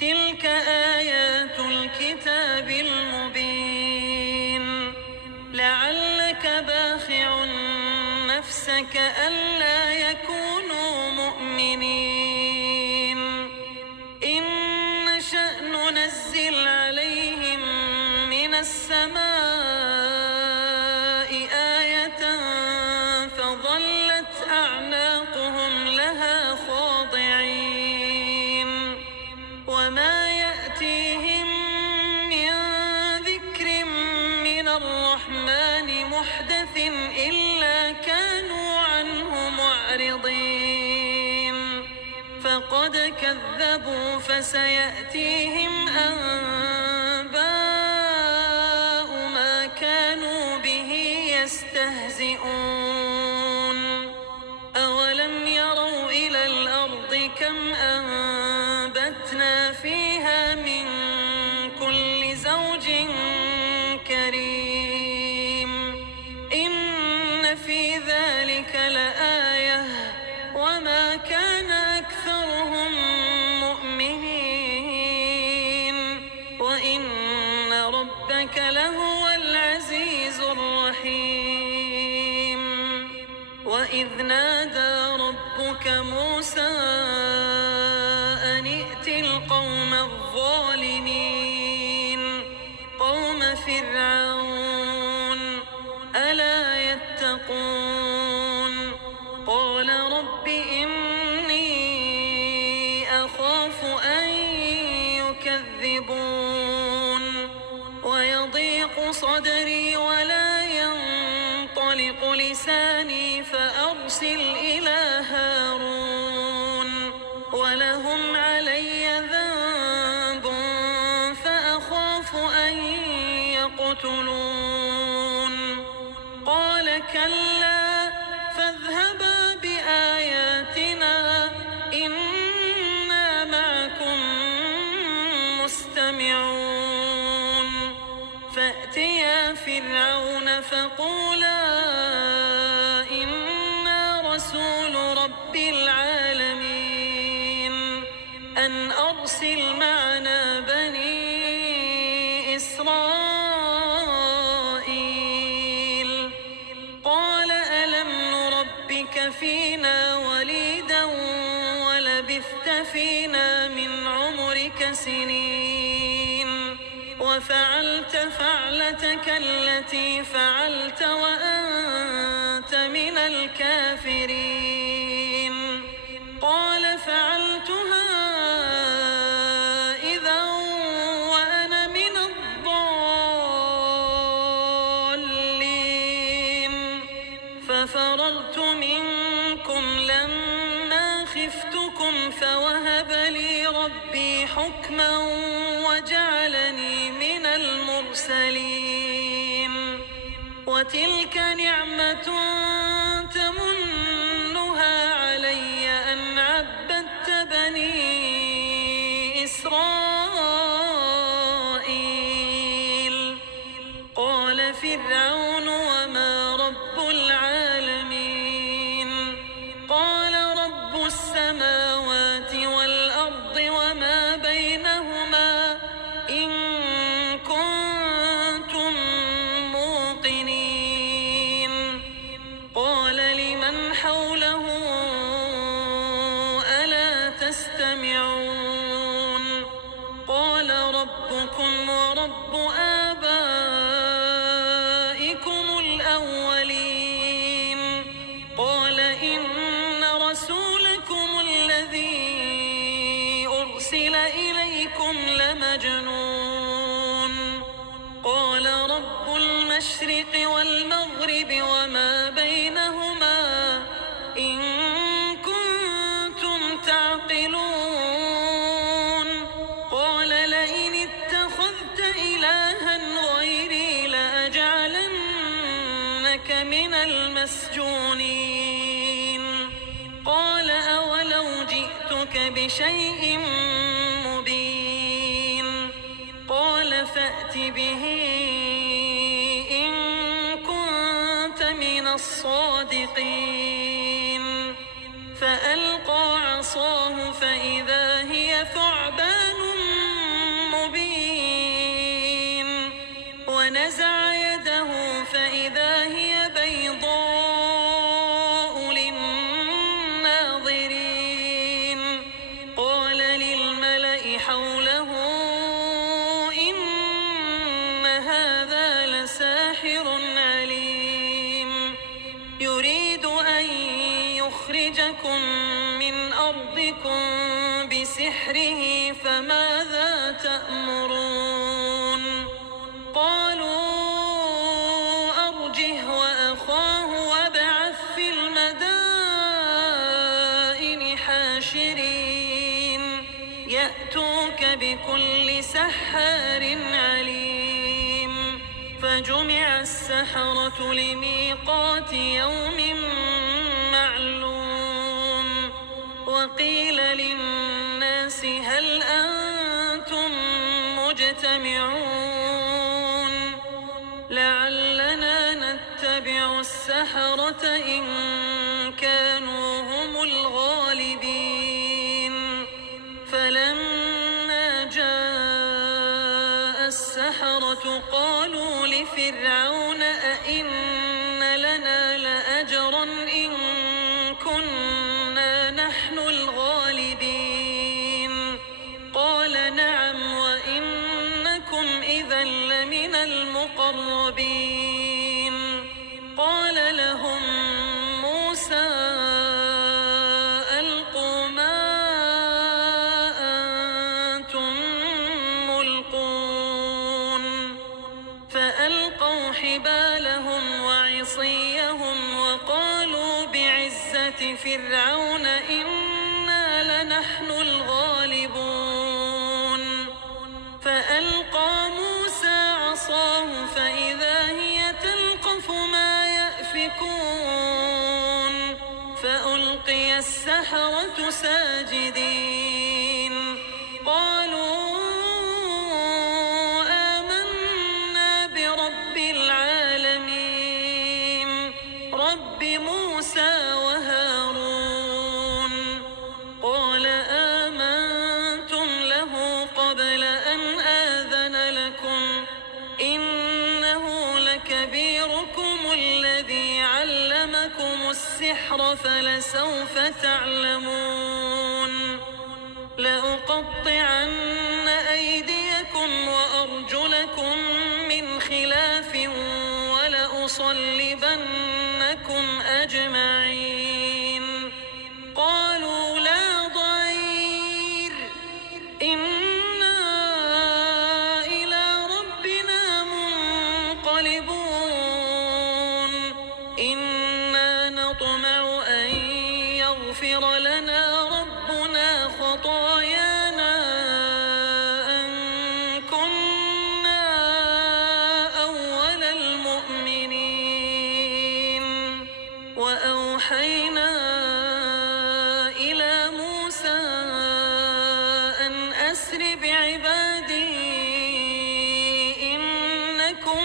تلك آيات الكتاب المبين لعلك باخع نفسك ألا يكونوا مؤمنين إن نشأ ننزل عليهم من السماء آية فظلت أعناقهم لها خاضعين وما يأتيهم من ذكر من الرحمن محدث إلا كانوا عنه معرضين فقد كذبوا فسيأتيهم أنباء ما كانوا به يستهزئون أولم يروا إلى الأرض كم أنبتنا فيها من كل زوج كريم إن في ذلك لآية وما كان أكثرهم مؤمنين وإن ربك لهو العزيز الرحيم وإذ نادى ربك موسى أن ائت القوم الظالمين قوم فرعون ألا يتقون قال رب إني أخاف أن يكذبون ويضيق صدري ولا ينطلق لساني فأرسل إلى هارون ولهم علي ذنب فأخاف أن يقتلون قال كلا فاذهبا بآياتنا إنا معكم مستمعون فأتيا فرعون فقولا إنا رسول رب العالمين أن أرسل معنا بني إسرائيل قال ألم نربك فينا وليدا ولبثت فينا من عمرك سنين وفعلت فعلتك التي فعلت وأنت من الكافرين قال فعلتها إذا وأنا من الضالين ففررت منكم لما خفتكم فوهب لي ربي حكما وجعلني من المرسلين وتلك نعمة تمنها علي أن عبدت بني إسرائيل قال فرعون وما رب العالمين قال رب السماوات والأرض وما بينهما إن كنتم موقنين قال لمن حوله ألا تستمعون قال ربكم ورب آبائكم الأولين قال إن رسولكم الذي أرسل إليكم لمجنون قال رب المشرق والمغرب وما بينهما إن كنتم تعقلون قال لئن اتخذت إلها غيري لأجعلنك من المسجونين قال أولو جئتك بشيء مبين قال فأت به إن كنت من الصادقين فألقى عصاه فإذا هي ثعبان مبين ونزع يده فإذا هي بيضاء للناظرين قال للملأ حوله إن هذا لساحر عليم يريد أن يخرجكم من أرضكم بسحره فماذا تأمرون قالوا أرجه وأخاه وابعث في المدائن حاشرين يأتوك بكل سحار عليم فجمع السحرة لميقات يوم معلوم وقيل للناس هل أنتم مجتمعون لعلنا نتبع السحرة إن كانوا هم الغالبين فلما جاء السحرة قالوا لفرعون أئن لنا لأجرا إن كنا نحن الغالبين قال نعم وإنكم إذا لمن المقربين قال لهم موسى ألقوا ما أنتم ملقون فألقوا حبالهم وعصيهم وقالوا بعزة فرعون إنا لنحن الغالبون فألقى موسى عصاه فإذا هي تلقف ما يأفكون فألقي السحرة ساجدين قالوا آمنا برب العالمين رب موسى وهارون قال آمنتم له قبل أن آذن لكم إنه لكبيركم الذي علمكم السحر فلسوف تعلمون لأقطعن أيديكم وأرجلكم من خلاف ولأصلبنكم أجمعين قالوا لا ضير إنا إلى ربنا منقلبون إنا نطمع أن يغفر لنا ربنا خطايانا أن كنا أول المؤمنين وأوحينا إلى موسى أن أسر بعبادي إنكم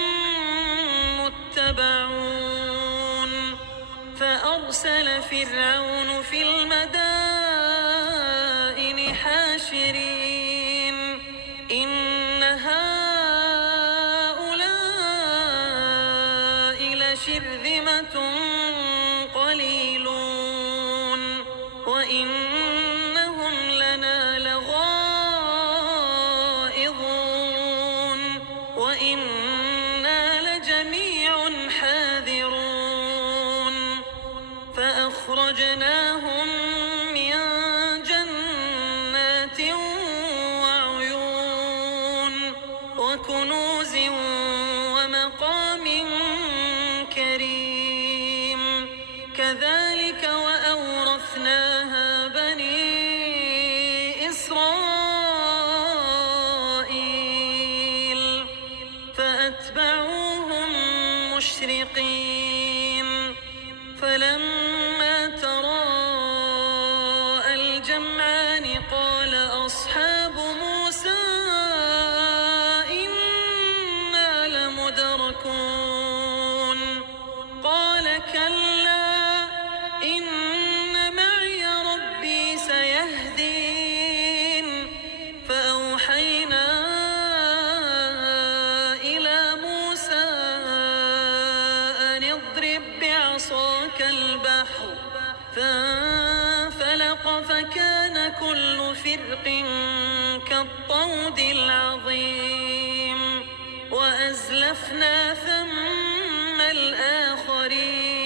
متبعون فأرسل فرعون في المدائن حاشرين إن هؤلاء لشرذمة قليلون وإنهم لنا لغائظون وإنا لجميع حاذرون فأخرجناهم من جنات وعيون وكنوز ومقام كريم كذلك وأورثناها بني إسرائيل فأتبعوهم مشرقين فلما تراءى الجمعان قال أصحاب موسى إنا لمدركون قال كلا إن معي ربي سيهدين فأوحينا إلى موسى أن اضرب بعصاك البحر فانفلق فكان كل فرق كالطود العظيم وأزلفنا ثم الآخرين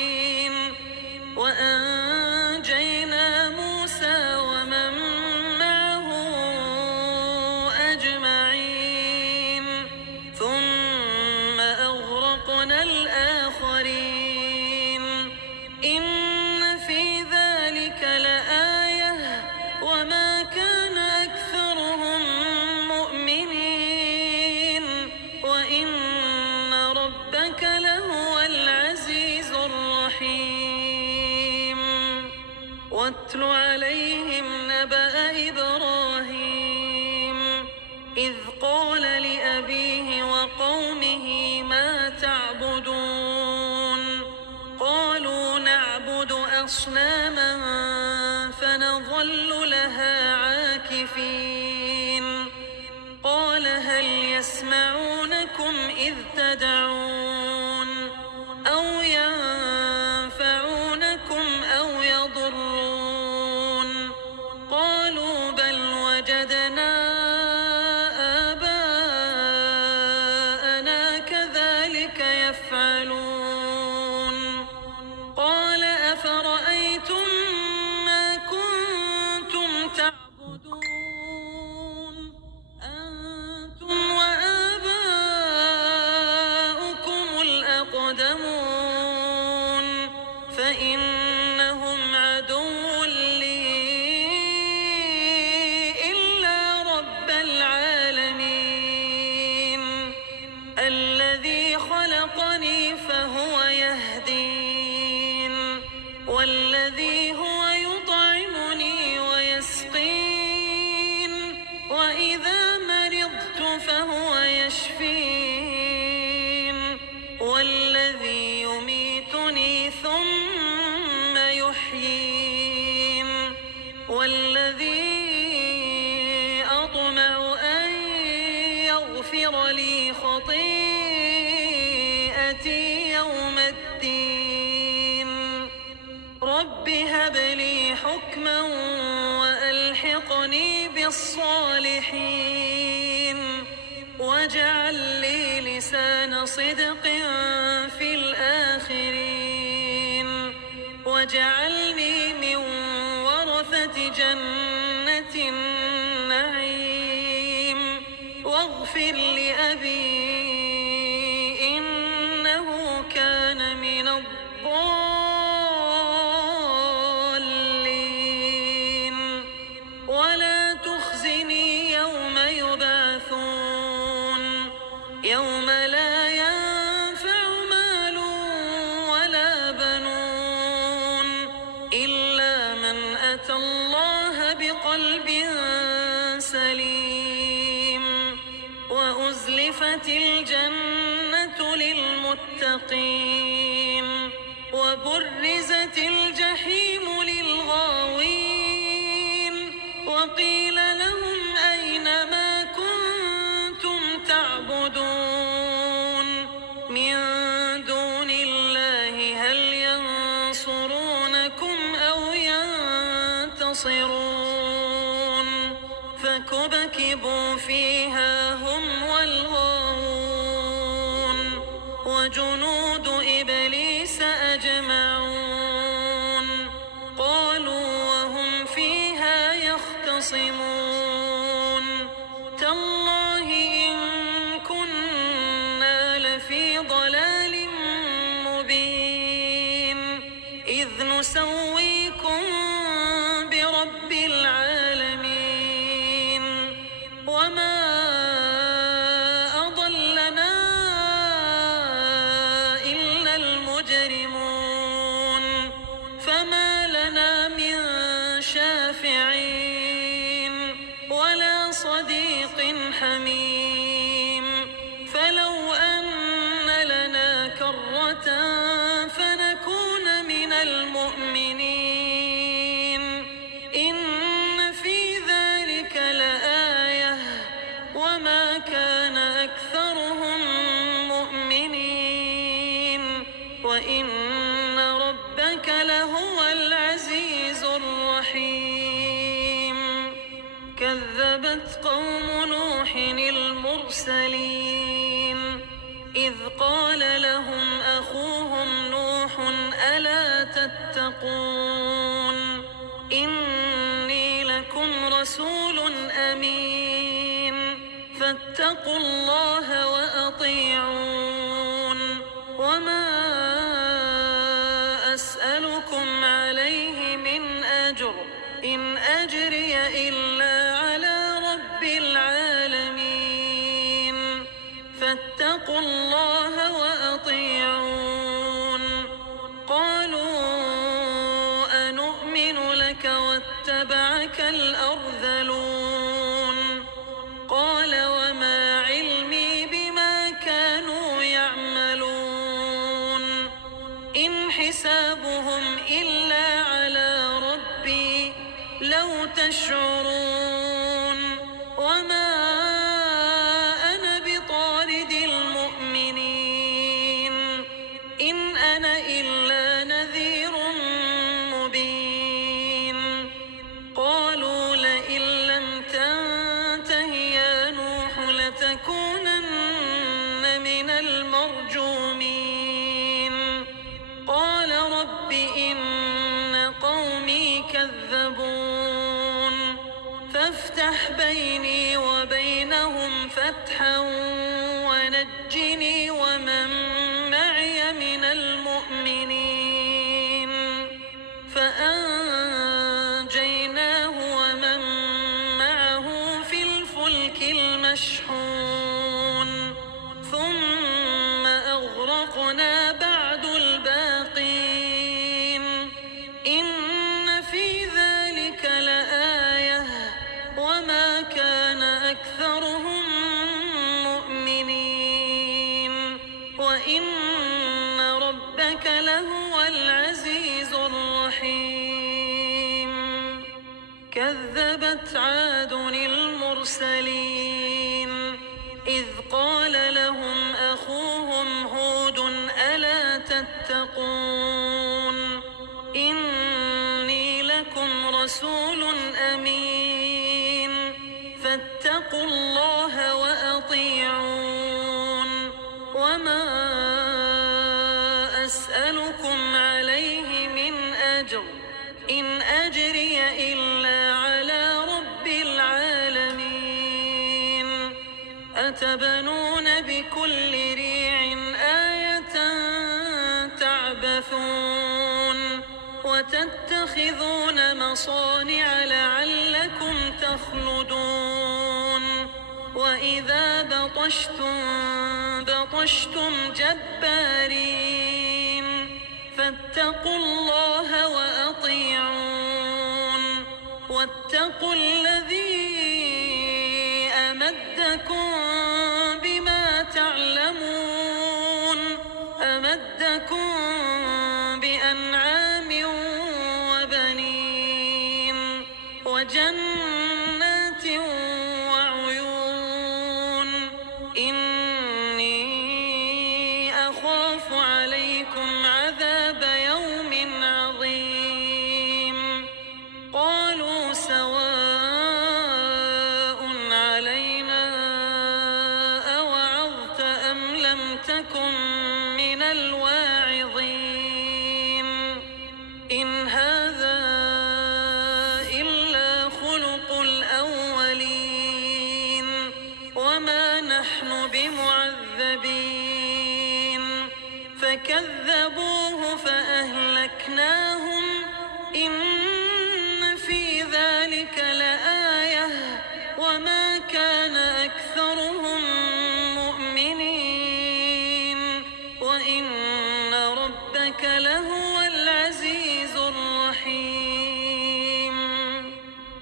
وأنجينا موسى ومن معه أجمعين ثم أغرقنا الآخرين إن في ذلك لآية وما كان أكثرهم مؤمنين وإن ربك لهو العزيز الرحيم واتل عليهم نبأ إبراهيم إذ قال لأبيه وقومه ما تعبدون قالوا نعبد أصناما فنظل لها عاكفين قال هل يسمعونكم إذ تدعون أو ينفعونكم أو يضرون قالوا بل وجدنا آباءنا كذلك يفعلون قال أفرأيتم ما كنتم تعبدون أنتم وآباؤكم الأقدمون فإنهم عدو لي إلا رب العالمين الذي خلقني فهو يهدين والذي هو يطعمني ويسقين وإذا مرضت فهو يشفين والذي يميتني ثم يحيين والذي أطمع أن يغفر لي خطيئتي يوم الدين رب هب لي حكما وألحقني بالصالحين واجعل لي لسان صدق في الآخرين واجعلني من ورثة جنة النعيم واغفر لأبي إنه كان من الضالين ولا تخزني يوم يبعثون يوم لا ينفع مال ولا بنون إلا من أتى الله بقلب سليم وأزلفت الجنة للمتقين وبرزت الجحيم للغاوين وقيل لهم أين ما كنتم تعبدون من دون الله هل ينصرونكم أو ينتصرون فكبكبوا فيها هم والغاوون وجنود إبليس أجمعون قالوا وهم فيها يختصمون تالله إن كنا لفي ضلال مبين إذ نسويكم برب العالمين وما أضلنا إلا المجرمون فما لنا من شافعين ولا صديق حميم فلو أن لنا كرة فنكون لهو العزيز الرحيم كذبت قوم نوح المرسلين إذ قال لهم أخوهم نوح ألا تتقون إني لكم رسول أمين فاتقوا الله وأطيعون وما أسألكم عليه من أجر إن أجري إلا على رب العالمين فاتقوا الله وأطيعون قالوا أنؤمن لك واتبعك الأرذلون قال وما علمي بما كانوا يعملون إن حسابهم إلا على ربي لو تشعرون وما أنا بطارد المؤمنين إن أنا إلا نذير مبين قالوا لئن لم تنته يا نوح لتكونن من المرجومين قال رب إن قومي كذبون فافتح بيني وبينهم فتحا ونجني ومن معي من المؤمنين فأنجيناه ومن معه في الفلك المشحون ثم أغرقنا بعد الباقين إن في ذلك لآية وما كان أكثرهم مؤمنين وإن ربك لهو العزيز الرحيم كذبت عاد المرسلين إذ قال لهم أخوهم هود ألا تتقون إني لكم رسول أمين فاتقوا الله وأطيعون وما أسألكم عليه من أجر إن أجري إلا على رب العالمين أتبنون بكل ريع آية تعبثون وتتخذون مصانع لعلكم تخلدون وإذا بطشتم جبارين فاتقوا الله وأطيعون واتقوا الذي أمدكم بما تعلمون أمدكم بأنعام وبنين وجنات وعيون إني أخاف عليكم عذاب يوم عظيم قالوا سواء علينا أوعظت أم لم تكن من الواعظين إن هذا إلا خلق الأولين وما نحن بمعذبين فكذبوه فأهلكناهم إن في ذلك لآية وما كان أكثرهم مؤمنين وإن ربك لهو العزيز الرحيم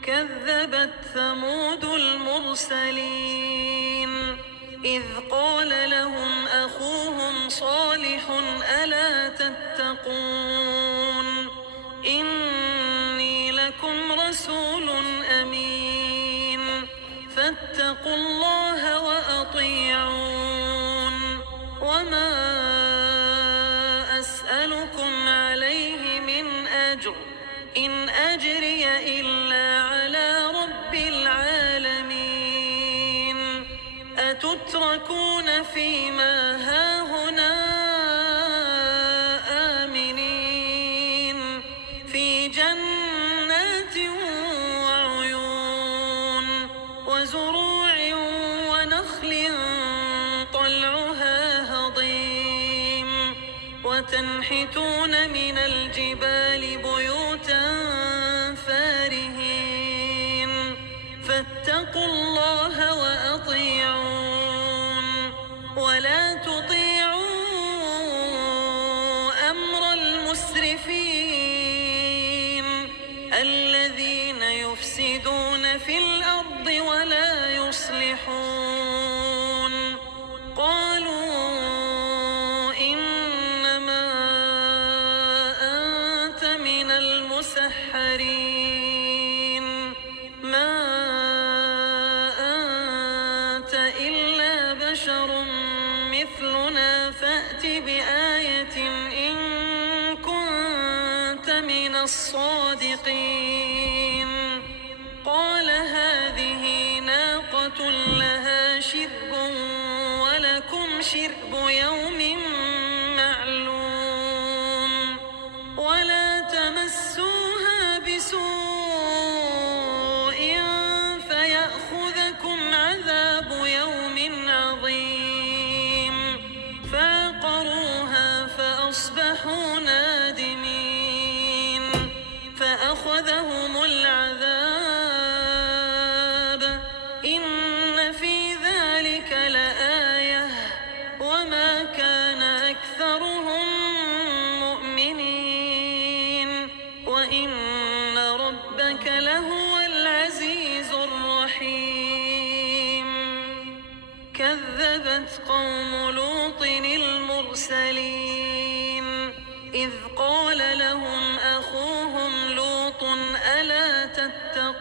كذبت ثمود المرسلين إذ قال لهم أخوهم صالح ألا تتقون إني لكم رسول أمين فاتقوا الله وأطيعون وما أسألكم عليه من أجر إن أجري إلا على رب العالمين أتتركون فيما هاهنا آمنين في جنات وعيون وزروع ونخل طلعها هضيم وتنحتون من الجبال بيوتا فارهين فاتقوا الله وأطيعون ولا تطيعوا أمر المسرفين الذين يفسدون في الأرض ولا يصلحون قالوا إنما أنت من المسحرين ما أنت إلا بشر مثلنا فأت بآية إن كنت من الصادقين قال هذه ناقة لها شرب ولكم شرب يوم معلوم ولا تمسوها بسوء فيأخذكم عذاب يوم عظيم فعقروها فأصبحوا نادمين فأخذهم العذاب إن في ذلك لآية وما كان أكثرهم مؤمنين وإن ربك لهو العزيز الرحيم كذبت قوم لوط المرسلين إذ قال لهم أخوهم لوط ألا تتقون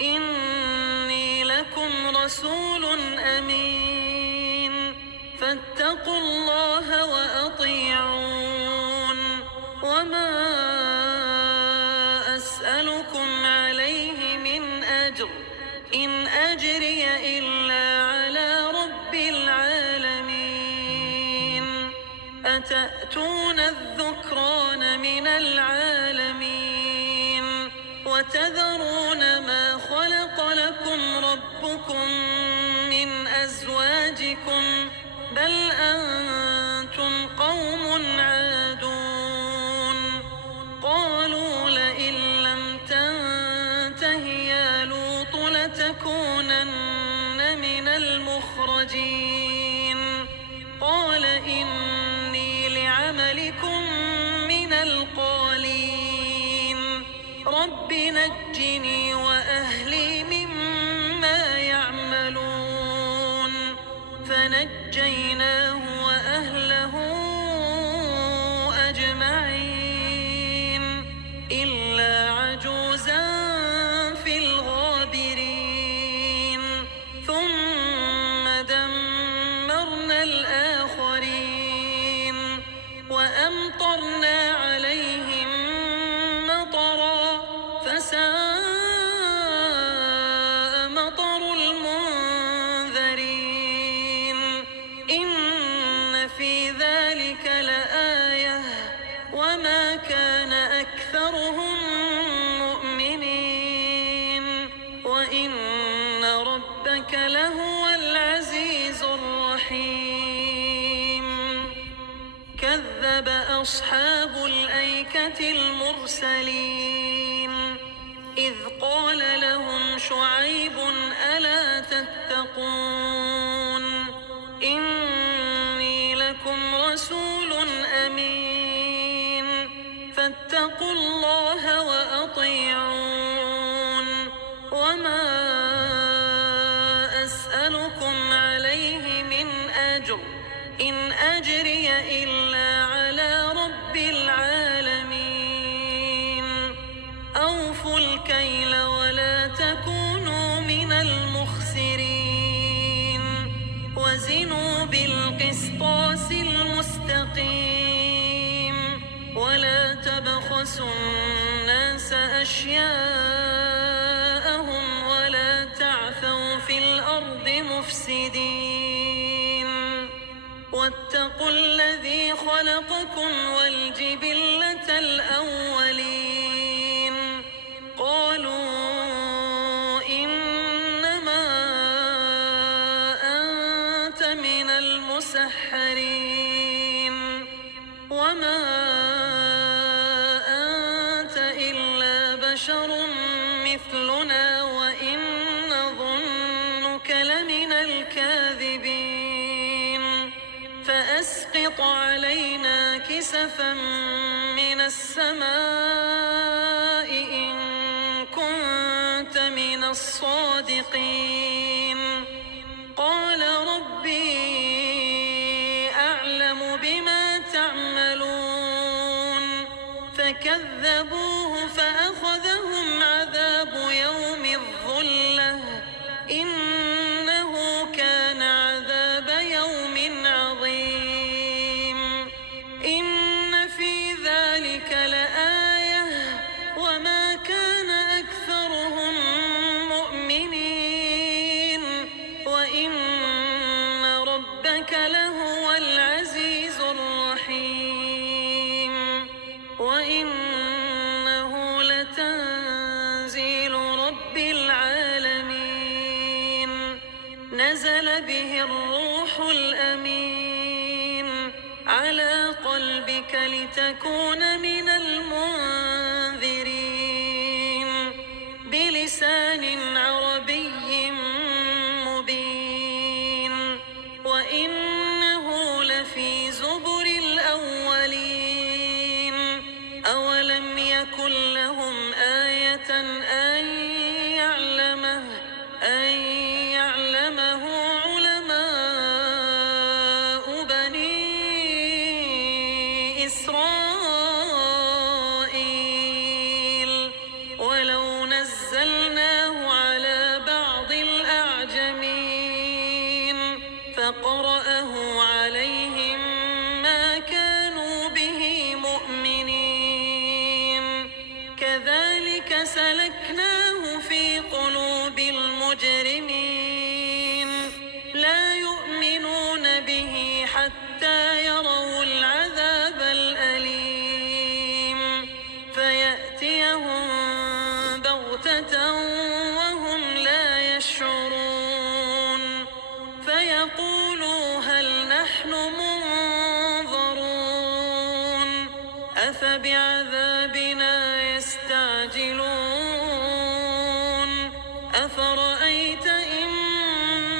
إني لكم رسول أمين فاتقوا الله وأطيعون وما أسألكم عليه من أجر إن أجري إلا على رب العالمين أتأتون الذكران من العالمين وتذرون ما خلق لكم ربكم من أزواجكم بل أنتم قوم عادون قالوا لئن لم تنته يا لوط لتكونن من المخرجين قال إني لعملكم من القالين رب نجني وأهلي مما يعملون فنجيناه وأهله أجمعين إلا عجوزا في الغابرين ثم دمرنا الآخرين وأمطرنا عليهم مطرا فساء مطر المنذرين إن في ذلك لآية وما كان أكثرهم مؤمنين وإن ربك لهو العزيز الرحيم كذب أصحاب الأيكة المرسلين إذ قال لهم شعيب ألا تتقون إني لكم رسول أمين فاتقوا الله وأطيعون وما أسألكم عليه من أجر إن أجري إلا على رب العالمين أوفوا الكيل ولا تكونوا من المخسرين تبخسوا الناس أشياءهم ولا تعثوا في الأرض مفسدين واتقوا الذي خلقكم والجبلة الأولين قالوا إنما أنت من المسحرين وما أنت إلا بشر مثلنا وإن نظنك لمن الكاذبين فأسقط علينا كسفا من السماء إن كنت من الصادقين قال ربي أعلم بما تعملون فكذبوه فأخذهم عذاب يوم الظلة إنه كان عذاب يوم عظيم إن في ذلك لآية وما كان أكثرهم مؤمنين وإن ربك لهو العزيز الرحيم وإنه لتنزيل رب العالمين نزل به الروح الأمين على قلبك لتكون من المنذرين بلسان عربي مبين وإنه لفي زبر الأولين أولم يكن لهم آية أن يعلمه علماء بني إسرائيل ولو نزلناه على بعض الأعجمين فقرأه عليهم ما كانوا به مؤمنين كذلك سلكناه في قلوب المجرمين لا يؤمنون به حتى يروا العذاب الأليم فيأتيهم بغتة وهم لا يشعرون فيقولوا هل نحن منظرون أفبعذابنا يستعجلون أفرأيت إن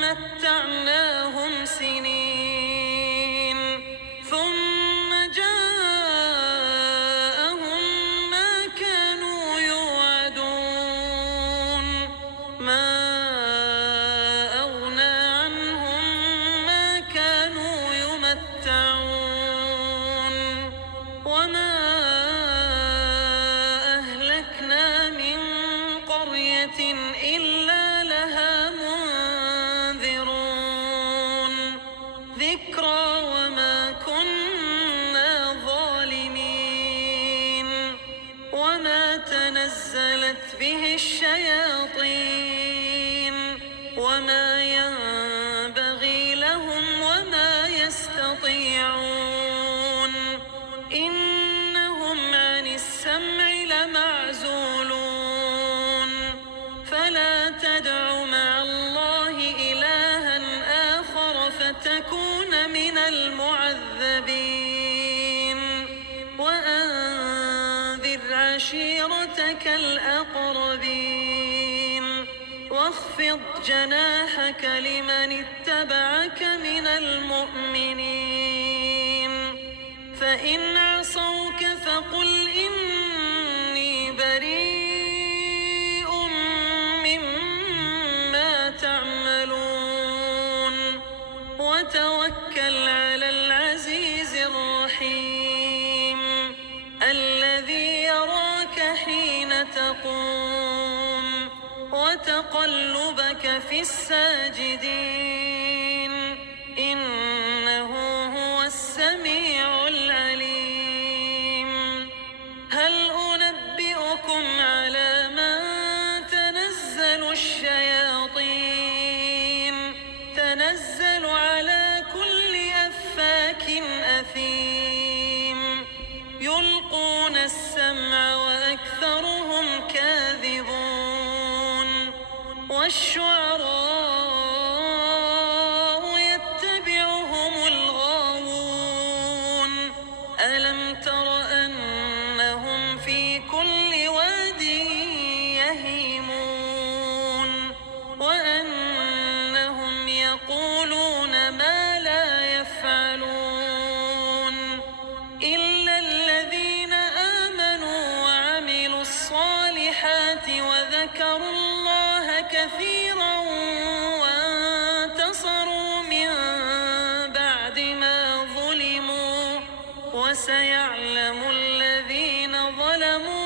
متعناهم سنين ثم جاءهم ما كانوا يوعدون ما أغنى عنهم ما كانوا يمتعون وما أهلكنا من قرية إلا لها منذرون ذكرى وما كنا ظالمين وما تنزلت به الشياطين وما ينبغي لهم وما يستطيعون إنهم عن السمع لمعزولون فلا تدع مع الله إلها آخر فتكون من المعذبين وأنذر عشيرتك الأقربين واخفض جناحك لمن اتبعك من المؤمنين فإن عصوك فقل إني بريء مما تعملون وتوكل على العزيز الرحيم الذي يراك حين تقوم وتقلبك في الساجدين إنه هو السميع العليم هل يلقون السمع وأكثرهم كاذبون والشعراء يتبعهم الغاوون ألم تر أنهم في كل واد يهيمون وأنهم يقولون ما لا يفعلون إلا الذين آمنوا وعملوا الصالحات وذكروا الله كثيرا وانتصروا من بعد ما ظلموا وسيعلم الذين ظلموا